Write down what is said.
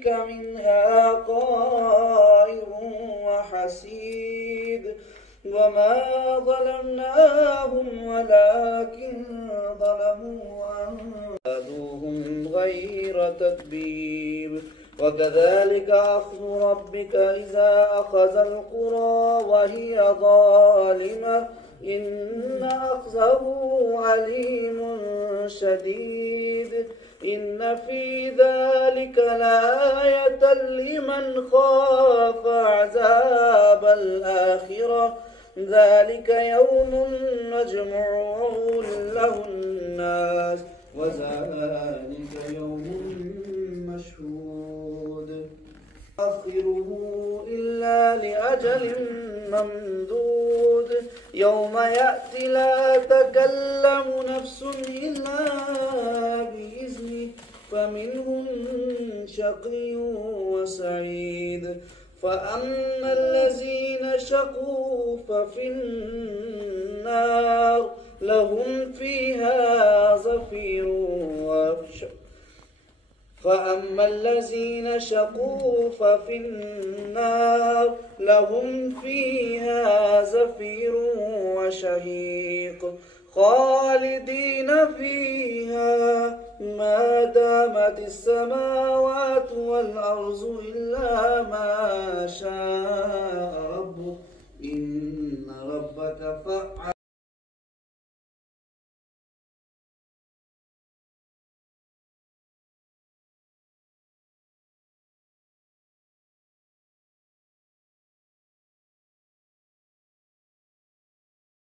ربك منها قائم وحسيد وما ظلمناهم ولكن ظلموا أنفسهم غير تتبيب وكذلك أخذ ربك إذا أخذ القرى وهي ظالمة إن أخذه عليم شديد إن في ذلك لآية لمن خاف عذاب الآخرة ذلك يوم مجموع له الناس وذلك يوم مشهود آخره إلا لأجل ممدود يوم يأتي لا تكلم نفس إلا بإذنه فمنهم شقي وسعيد فأما الذين شقوا ففي النار لهم فيها زفير فأما الذين شقوا ففي النار لهم فيها زفير وشهيق خالدين فيها ما دامت السماوات والأرض إلا ما شاء ربك إن ربك فعال